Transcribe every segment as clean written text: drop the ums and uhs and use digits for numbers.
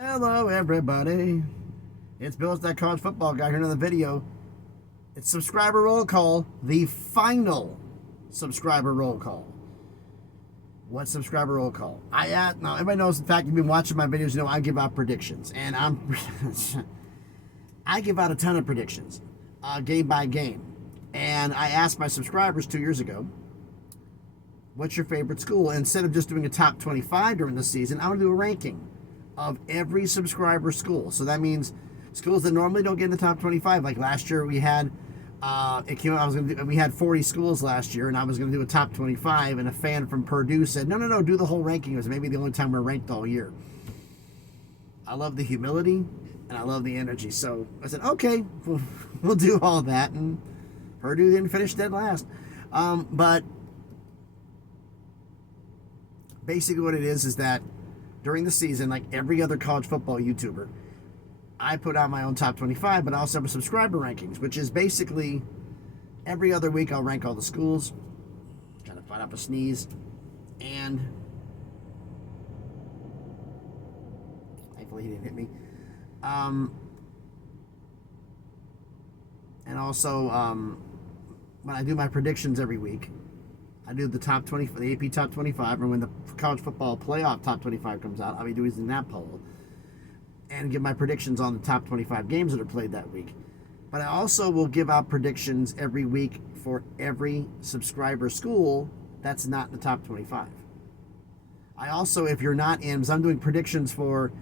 Hello, everybody. It's Bill's That College Football Guy here in another video. It's subscriber roll call, the final subscriber roll call. What subscriber roll call? Now everybody knows. In fact, you've been watching my videos. You know I give out predictions, and I give out a ton of predictions, game by game. And I asked my subscribers 2 years ago, "What's your favorite school?" And instead of just doing a top 25 during the season, I'm gonna do a ranking of every subscriber school. So that means schools that normally don't get in the top 25. Like last year, we had we had 40 schools last year, and I was going to do a top 25. And a fan from Purdue said, "No, do the whole ranking." It was maybe the only time we're ranked all year. I love the humility and I love the energy. So I said, "Okay, we'll do all that." And Purdue didn't finish dead last, but basically what it is that during the season, like every other college football YouTuber, I put out my own top 25, but I also have a subscriber rankings, which is basically every other week I'll rank all the schools, trying to fight up a sneeze, and thankfully he didn't hit me. And also, when I do my predictions every week, I do the top 20 for the AP top 25, and when the college football playoff top 25 comes out, I'll be doing that poll and give my predictions on the top 25 games that are played that week. But I also will give out predictions every week for every subscriber school that's not in the top 25. I also, if you're not in, because I'm doing predictions for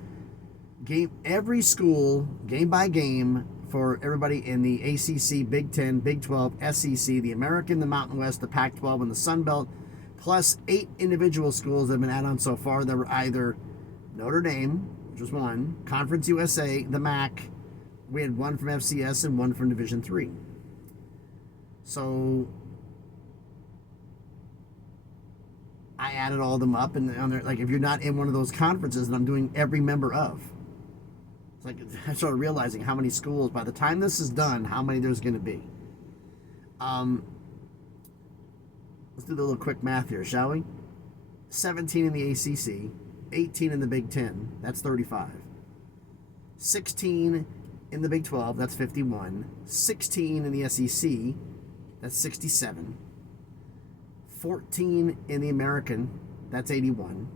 every school, game by game, for everybody in the ACC, Big 10, Big 12, SEC, the American, the Mountain West, the Pac-12, and the Sun Belt, plus 8 individual schools that have been added on so far that were either Notre Dame, which was one, Conference USA, the MAC. We had one from FCS and one from Division III. So I added all of them up, and like if you're not in one of those conferences, then I'm doing every member of. Like I started realizing how many schools by the time this is done, how many there's going to be. Let's do the little quick math here, shall we? 17 in the ACC, 18 in the Big 10, that's 35. 16 in the Big 12, that's 51. 16 in the SEC, that's 67. 14 in the American, that's 81.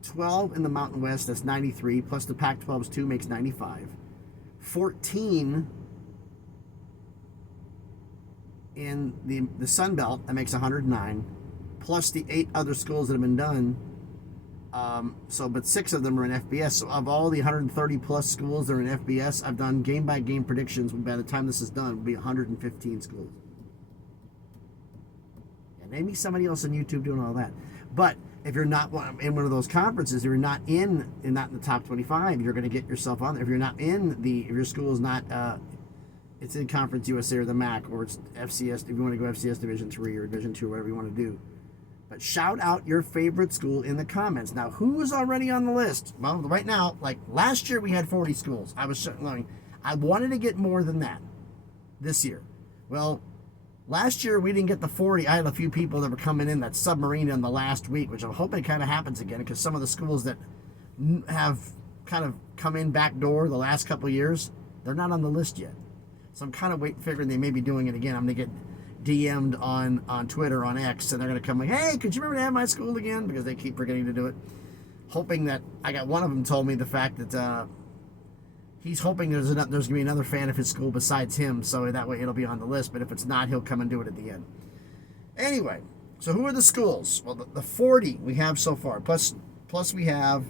12 in the Mountain West, that's 93, plus the Pac-12's 2 makes 95. 14 in the Sun Belt, that makes 109, plus the 8 other schools that have been done. But 6 of them are in FBS. So of all the 130 plus schools that are in FBS, I've done game by game predictions. By the time this is done, will be 115 schools. And maybe somebody else on YouTube doing all that. But if you're not in one of those conferences, if you're not in the top 25, you're going to get yourself on there. If you're not if your school is not, it's in Conference USA or the MAC, or it's FCS, if you want to go FCS Division 3 or Division 2, whatever you want to do. But shout out your favorite school in the comments. Now, who is already on the list? Well, right now, like last year we had 40 schools. I wanted to get more than that this year. Well, last year we didn't get the 40. I had a few people that were coming in that submarine in the last week, which I'm hoping kind of happens again, because some of the schools that have kind of come in back door the last couple of years, they're not on the list yet. So I'm kind of figuring they may be doing it again. I'm going to get DM'd on Twitter, on X, and they're going to come like, "Hey, could you remember to have my school again?" Because they keep forgetting to do it. Hoping that, I got one of them told me the fact that he's hoping there's going to be another fan of his school besides him, so that way it'll be on the list. But if it's not, he'll come and do it at the end. Anyway, so who are the schools? Well, the 40 we have so far. Plus we have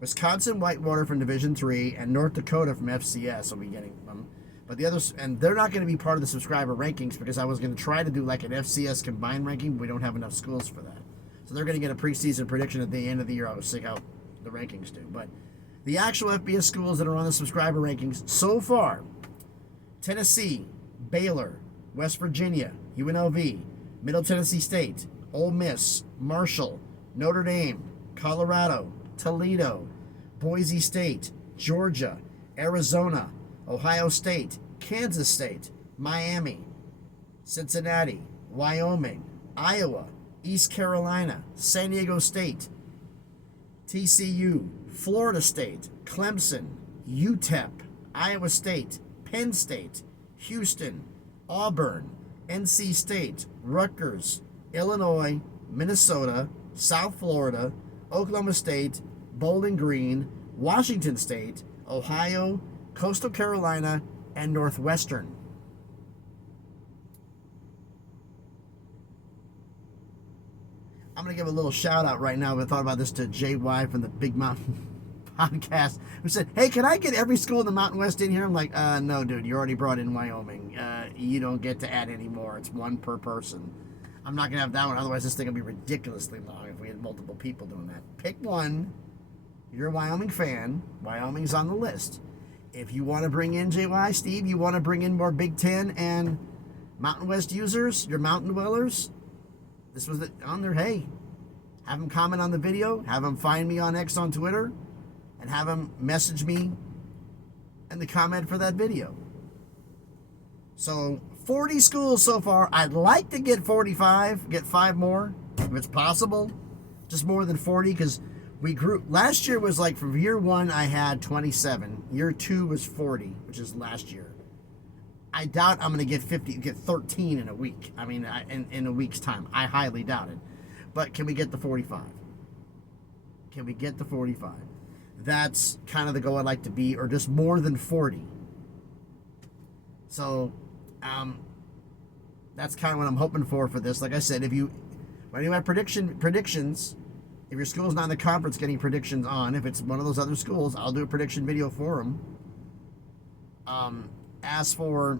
Wisconsin Whitewater from Division III and North Dakota from FCS will be getting them. But the others, and they're not going to be part of the subscriber rankings, because I was going to try to do like an FCS combined ranking, but we don't have enough schools for that. So they're going to get a preseason prediction at the end of the year. I'll see how the rankings do. But the actual FBS schools that are on the subscriber rankings so far: Tennessee, Baylor, West Virginia, UNLV, Middle Tennessee State, Ole Miss, Marshall, Notre Dame, Colorado, Toledo, Boise State, Georgia, Arizona, Ohio State, Kansas State, Miami, Cincinnati, Wyoming, Iowa, East Carolina, San Diego State, TCU, Florida State, Clemson, UTEP, Iowa State, Penn State, Houston, Auburn, NC State, Rutgers, Illinois, Minnesota, South Florida, Oklahoma State, Bowling Green, Washington State, Ohio, Coastal Carolina, and Northwestern. I'm going to give a little shout out right now. I thought about this to JY from the Big Mountain Podcast, who said, hey, can I get every school in the Mountain West in here? I'm like, no, dude, you already brought in Wyoming. You don't get to add any more. It's one per person. I'm not going to have that one. Otherwise, this thing will be ridiculously long if we had multiple people doing that. Pick one. You're a Wyoming fan. Wyoming's on the list. If you want to bring in JY, Steve, you want to bring in more Big Ten and Mountain West users, your mountain dwellers, this was on there. Hey, have them comment on the video, have them find me on X on Twitter, and have them message me in the comment for that video. So 40 schools so far. I'd like to get 45, get 5 more if it's possible. Just more than 40, because we grew. Last year was like, from year 1 I had 27. Year 2 was 40, which is last year. I doubt I'm going to get 13 in a week. I mean, in a week's time. I highly doubt it. But can we get the 45? Can we get the 45? That's kind of the goal I'd like to be, or just more than 40. So, that's kind of what I'm hoping for this. Like I said, when you have predictions, if your school's not in the conference, getting predictions on. If it's one of those other schools, I'll do a prediction video for them. As for,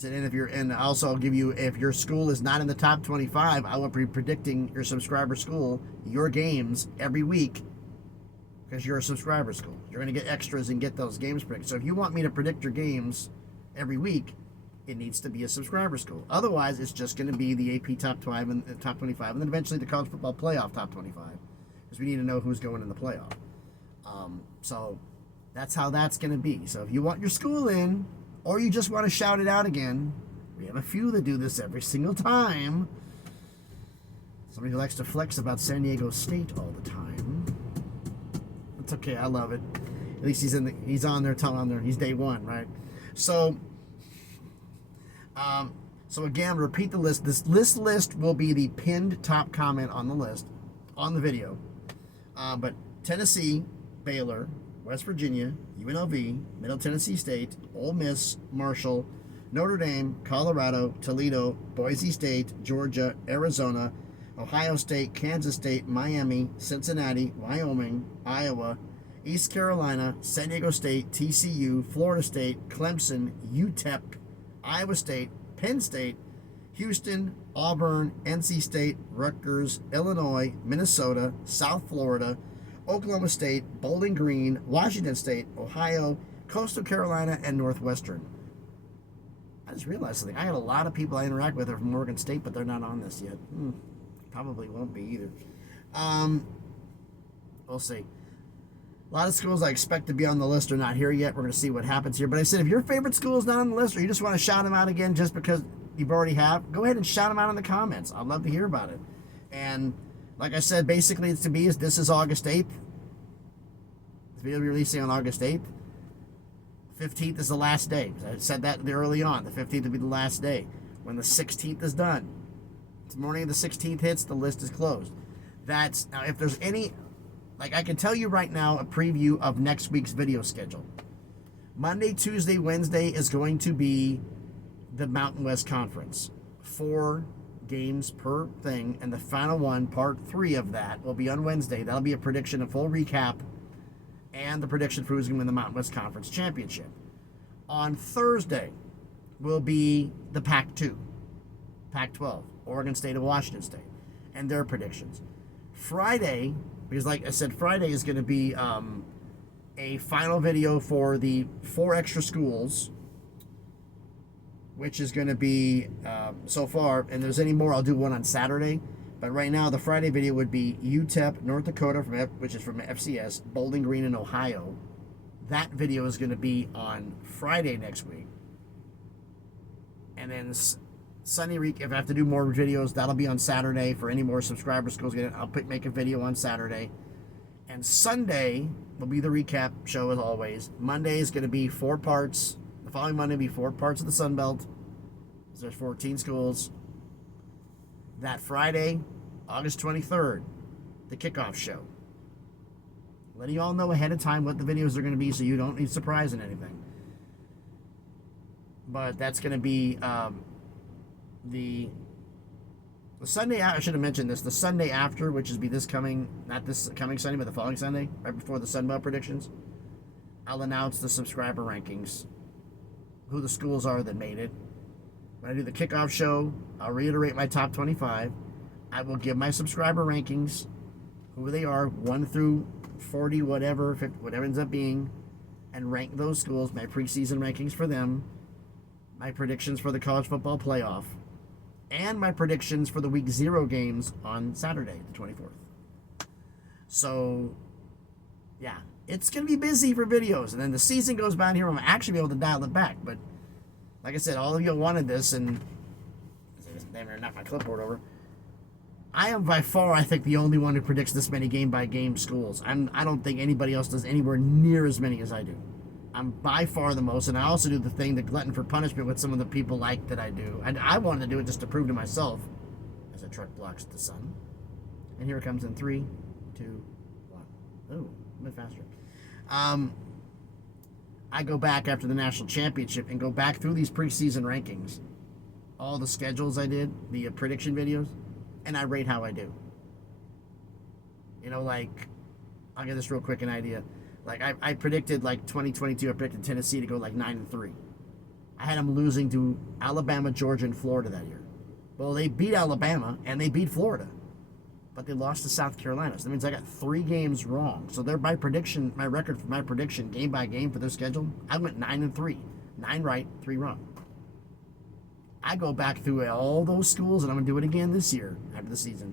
and also I'll give you, if your school is not in the top 25, I will be predicting your subscriber school, your games every week, because you're a subscriber school. You're going to get extras and get those games predicted. So if you want me to predict your games every week, it needs to be a subscriber school. Otherwise, it's just going to be the AP top 5 and top 25, and then eventually the college football playoff top 25, because we need to know who's going in the playoff. So that's how that's going to be. So if you want your school in, or you just want to shout it out again, we have a few that do this every single time. Somebody who likes to flex about San Diego State all the time. It's okay, I love it. At least he's on there telling them he's day one, right? So again, repeat the list. This list will be the pinned top comment on the list, on the video. But Tennessee, Baylor, West Virginia, UNLV, Middle Tennessee State, Ole Miss, Marshall, Notre Dame, Colorado, Toledo, Boise State, Georgia, Arizona, Ohio State, Kansas State, Miami, Cincinnati, Wyoming, Iowa, East Carolina, San Diego State, TCU, Florida State, Clemson, UTEP, Iowa State, Penn State, Houston, Auburn, NC State, Rutgers, Illinois, Minnesota, South Florida, Oklahoma State, Bowling Green, Washington State, Ohio, Coastal Carolina, and Northwestern. I just realized something. I had a lot of people I interact with are from Oregon State, but they're not on this yet. Probably won't be either. We'll see. A lot of schools I expect to be on the list are not here yet. We're going to see what happens here. But I said, if your favorite school is not on the list, or you just want to shout them out again just because you've already have, go ahead and shout them out in the comments. I'd love to hear about it. And like I said, basically it's to be this is August 8th. This video will be releasing on August 8th. 15th is the last day. I said that early on. The 15th will be the last day. When the 16th is done, the morning of the 16th hits, the list is closed. Now, if there's any, like I can tell you right now, a preview of next week's video schedule. Monday, Tuesday, Wednesday is going to be the Mountain West Conference. 4 games per thing, and the final one, part 3 of that, will be on Wednesday. That'll be a prediction, a full recap, and the prediction for who's going to win the Mountain West Conference Championship. On Thursday will be the Pac-2, Pac-12, Oregon State and Washington State, and their predictions. Friday, because like I said, Friday is going to be a final video for the 4 extra schools, which is going to be, so far, and there's any more, I'll do one on Saturday. But right now, the Friday video would be UTEP, North Dakota, which is from FCS, Bowling Green in Ohio. That video is going to be on Friday next week. And then Sunny Week, if I have to do more videos, that'll be on Saturday for any more subscriber schools. I'll make a video on Saturday. And Sunday will be the recap show as always. Monday is going to be 4 parts. The following Monday will be 4 parts of the Sun Belt. There's 14 schools. That Friday, August 23rd, the kickoff show. Letting you all know ahead of time what the videos are going to be so you don't need surprise in anything. But that's going to be the Sunday. I should have mentioned this. The Sunday after, which is be this coming, not this coming Sunday, but the following Sunday, right before the Sun Belt predictions, I'll announce the subscriber rankings, who the schools are that made it. When I do the kickoff show, I'll reiterate my top 25. I will give my subscriber rankings, who they are, 1 through 40, whatever, 50, whatever ends up being, and rank those schools, my preseason rankings for them, my predictions for the college football playoff, and my predictions for the week 0 games on Saturday, the 24th. So, yeah, it's going to be busy for videos. And then the season goes by here, I'm actually be able to dial it back. But, like I said, all of you wanted this, and damn near knocked my clipboard over. I am by far, I think, the only one who predicts this many game-by-game schools. I don't think anybody else does anywhere near as many as I do. I'm by far the most, and I also do the thing, the glutton for punishment, with some of the people like that I do. And I wanted to do it just to prove to myself, as a truck blocks the sun. And here it comes in 3, 2, 1. Ooh, a bit faster. I go back after the national championship and go back through these preseason rankings, all the schedules I did, the prediction videos, and I rate how I do. You know, like, I'll give this real quick an idea. Like, I predicted, like, 2022, I predicted Tennessee to go, like, 9-3. I had them losing to Alabama, Georgia, and Florida that year. Well, they beat Alabama, and they beat Florida. But they lost to South Carolina. So that means I got 3 games wrong. So my record for my prediction, game by game for their schedule, I went 9-3. 9 right, 3 wrong. I go back through all those schools, and I'm going to do it again this year after the season,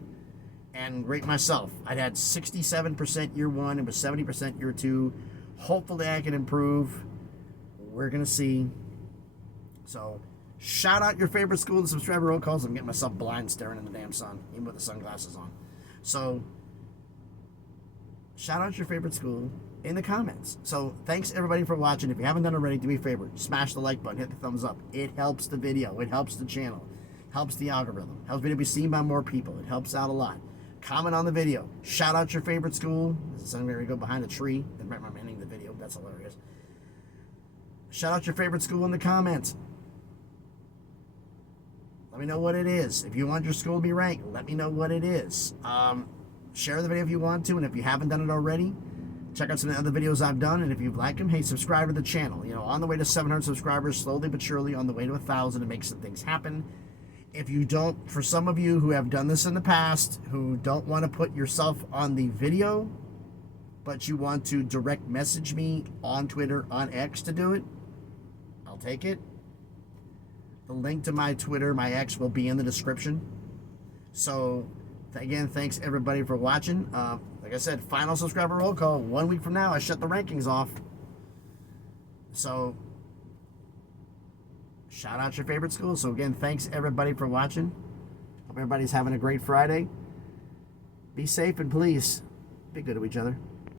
and rate myself. I'd had 67% year 1 and was 70% year 2. Hopefully I can improve. We're going to see. So, shout out your favorite school in the subscriber roll calls. I'm getting myself blind staring in the damn sun, even with the sunglasses on. So, shout out your favorite school in the comments. So, thanks everybody for watching. If you haven't done it already, do me a favor. Smash the like button, hit the thumbs up. It helps the video. It helps the channel. Helps the algorithm. Helps me to be seen by more people. It helps out a lot. Comment on the video. Shout out your favorite school. This is somewhere we go behind a tree. I'm ending the video. That's hilarious. Shout out your favorite school in the comments. Let me know what it is. If you want your school to be ranked, let me know what it is. Share the video if you want to, and if you haven't done it already, check out some of the other videos I've done, and if you like them, hey, subscribe to the channel. You know, on the way to 700 subscribers, slowly but surely, on the way to 1,000, to make some things happen. If you don't, for some of you who have done this in the past, who don't want to put yourself on the video, but you want to direct message me on Twitter, on X to do it, I'll take it. The link to my Twitter, my X, will be in the description. So, again, thanks everybody for watching. Like I said, final subscriber roll call. 1 week from now, I shut the rankings off. So, shout out your favorite school. So, again, thanks everybody for watching. Hope everybody's having a great Friday. Be safe and please be good to each other.